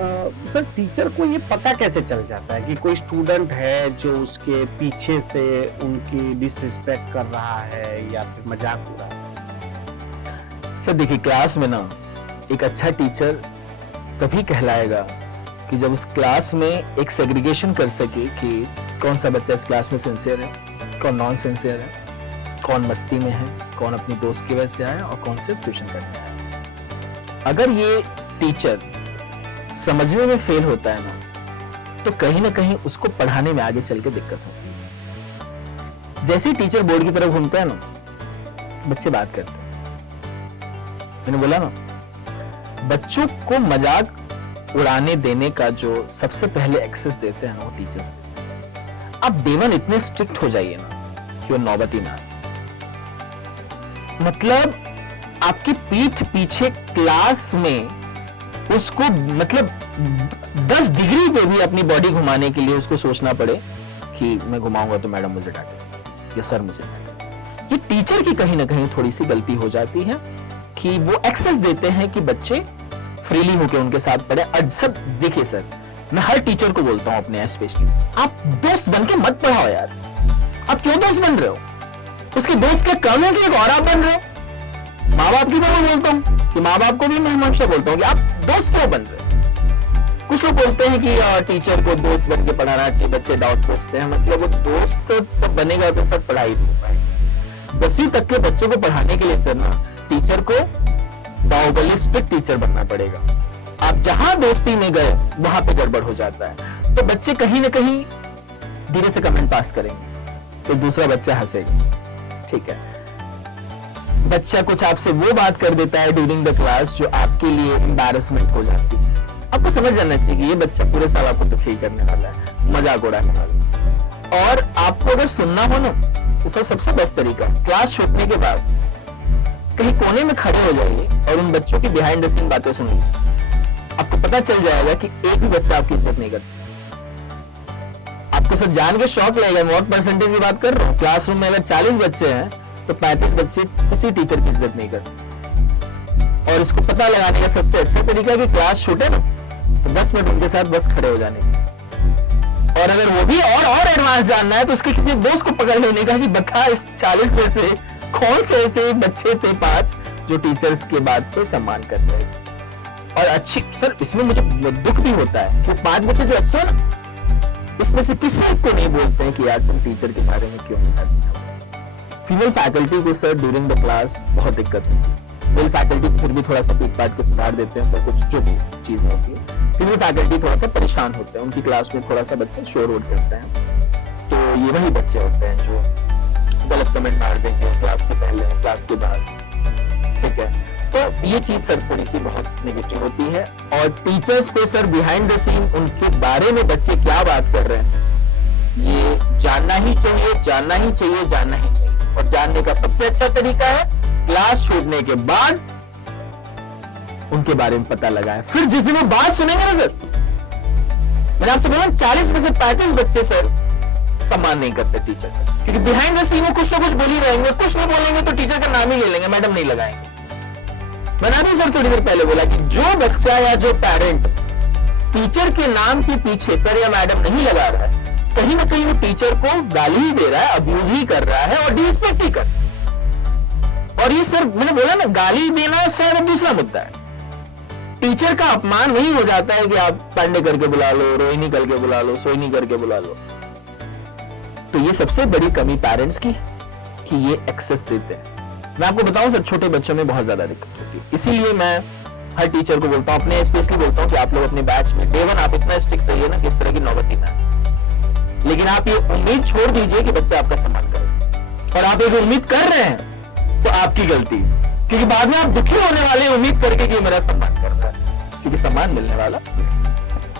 Sir teacher को ये पता कैसे चल जाता है कि कोई स्टूडेंट है जो उसके पीछे से उनकी डिसरिस्पेक्ट कर रहा है या फिर मजाक उड़ा रहा है? सर देखिए, क्लास में ना एक अच्छा टीचर तभी कहलाएगा कि जब उस क्लास में एक सेग्रीगेशन कर सके कि कौन सा बच्चा इस क्लास में सिंसियर है, कौन नॉन सिंसियर है, कौन मस्ती में है, कौन अपनी दोस्त की वजह से आया और कौन सिर्फ ट्यूशन करने आया। अगर ये टीचर समझने में फेल होता है ना, तो कहीं ना कहीं उसको पढ़ाने में आगे चल के दिक्कत होती है। जैसे ही टीचर बोर्ड की तरफ घूमता है ना, बच्चे बात करते हैं। मैंने बोला ना, बच्चों को मजाक उड़ाने देने का जो सबसे पहले एक्सेस देते हैं ना, वो टीचर्स देते हैं। आप डे वन इतने स्ट्रिक्ट हो जाइए ना कि वो नौबत ही ना आए। मतलब आपकी पीठ पीछे क्लास में उसको मतलब 10 डिग्री पे भी अपनी बॉडी घुमाने के लिए उसको सोचना पड़े कि मैं घुमाऊंगा तो मैडम मुझे डांटेगी या सर मुझे डांटेगा। ये टीचर की कहीं ना कहीं थोड़ी सी गलती हो जाती है कि वो एक्सेस देते हैं कि बच्चे फ्रीली होकर उनके साथ पढ़े। सब देखिए सर, मैं हर टीचर को बोलता हूं अपने स्पेशली, आप दोस्त बन के मत पढ़ाओ यार। आप क्यों दोस्त बन रहे हो? उसके दोस्त के कम है कि एक और आप बन रहे हो। माँ बाप की मैं बोलता हूँ कि माँ बाप को भी मैं हमेशा बोलता हूँ कि आप दोस्त क्यों बन रहे हो। कुछ लोग बोलते हैं कि टीचर को दोस्त बन के पढ़ाना चाहिए, बच्चे डाउट पूछते हैं। मतलब वो दोस्त तो बनेगा तो सब पढ़ाई नहीं हो पाएगी। 10वीं तक के बच्चे को पढ़ाने के लिए सर ना, टीचर को बाहुबली स्ट्रिक्ट टीचर बनना पड़ेगा। आप जहां दोस्ती में गए वहां पे गड़बड़ हो जाता है, तो बच्चे कहीं ना कहीं धीरे से कमेंट पास करेंगे, फिर दूसरा बच्चा हंसेगा, ठीक है। बच्चा कुछ आपसे वो बात कर देता है ड्यूरिंग द क्लास जो आपके लिए एम्बैरेसमेंट हो जाती है। आपको समझ जाना चाहिए कि ये बच्चा पूरे साल आपको दुखी करने वाला है, मजाक उड़ाने वाला है। और आपको अगर सुनना हो ना, तो सबसे बेस्ट तरीका क्लास छूटने के बाद कहीं कोने में खड़े हो जाइए और उन बच्चों की बिहाइंड द सीन बातें सुन लीजिए। आपको पता चल जाएगा कि एक भी बच्चा आपकी इज्जत नहीं करता। आपको सब जान के शौक लगेगा। मैं व्हाट परसेंटेज की बात कर रहा हूँ। क्लासरूम में अगर 40 बच्चे हैं तो 35 बच्चे किसी टीचर की इज्जत नहीं करते। और इसको पता लगाने का सबसे अच्छा तरीका है कि क्लास छूटे ना, तो 10 मिनट उनके साथ बस खड़े हो जाने की। और अगर वो भी और एडवांस जानना है तो उसके किसी दोस्त को पकड़ लेने का कि बता इस 40 में से कौन से ऐसे बच्चे थे 5 जो टीचर्स के बात पे सम्मान कर रहे थे। और अच्छी सर, इसमें मुझे दुख भी होता है कि 5 बच्चे जो अच्छे हैं ना, इसमें से किसी को नहीं बोलते हैं कि यार तुम टीचर के बारे में क्यों नहीं ऐसे करो। फीमेल फैकल्टी को सर ड्यूरिंग द क्लास बहुत दिक्कत होती है। मेल फैकल्टी फिर भी थोड़ा सा पीट पाट के सुधार देते हैं, तो कुछ जो भी चीज में होती है। फीमेल फैकल्टी थोड़ा सा परेशान होते हैं, उनकी क्लास में थोड़ा सा बच्चे शोर वोर करते हैं। तो ये वही बच्चे होते हैं जो गलत कमेंट मार देंगे क्लास के पहले, क्लास के बाद, ठीक है। तो ये चीज सर थोड़ी सी बहुत नेगेटिव होती है। और टीचर्स को सर बिहाइंड द सीन उनके बारे में बच्चे क्या बात कर रहे हैं, ये जानना ही चाहिए, जानना ही चाहिए, जानना ही चाहिए। और जानने का सबसे अच्छा तरीका है क्लास छूटने के बाद उनके बारे में पता लगाएं। फिर जिस दिन वो बात सुनेंगे ना सर, मैंने आपसे बोला 40 में से 35 बच्चे सर सम्मान नहीं करते टीचर का, क्योंकि बिहाइंड द सीन वो कुछ ना कुछ बोल ही रहेंगे। कुछ नहीं बोलेंगे तो टीचर का नाम ही ले लेंगे, मैडम नहीं लगाएंगे। मैंने अभी सर थोड़ी देर पहले बोला कि जो बच्चा या जो पेरेंट टीचर के नाम के पीछे सर या मैडम नहीं लगा रहा है, कहीं ना कहीं वो टीचर को गाली ही दे रहा है, अब्यूज ही कर रहा है और डिसरिस्पेक्ट ही कर रहा है। और ये सर मैंने बोला ना, गाली देना शायद दूसरा मुद्दा है। टीचर का अपमान नहीं हो जाता है कि आप पांडे करके बुला लो, रोहिणी करके बुला लो, सोहिनी करके बुला लो। तो ये सबसे बड़ी कमी पेरेंट्स की कि ये एक्सेस देते हैं। मैं आपको बताऊं सर, छोटे बच्चों में बहुत ज्यादा दिक्कत होती है। इसीलिए मैं हर टीचर को बोलता हूं, अपने स्पेशली बोलता हूं कि आप लोग अपने बैच में डे 1 आप इतना स्ट्रिक्ट रहिए ना कि इस तरह की नौबत ही ना आए। लेकिन आप ये उम्मीद छोड़ दीजिए कि बच्चा आपका सम्मान करे। और आप एक उम्मीद कर रहे हैं तो आपकी गलती, क्योंकि बाद में आप दुखी होने वाले उम्मीद करके कि मेरा सम्मान कर रहा है, क्योंकि सम्मान मिलने वाला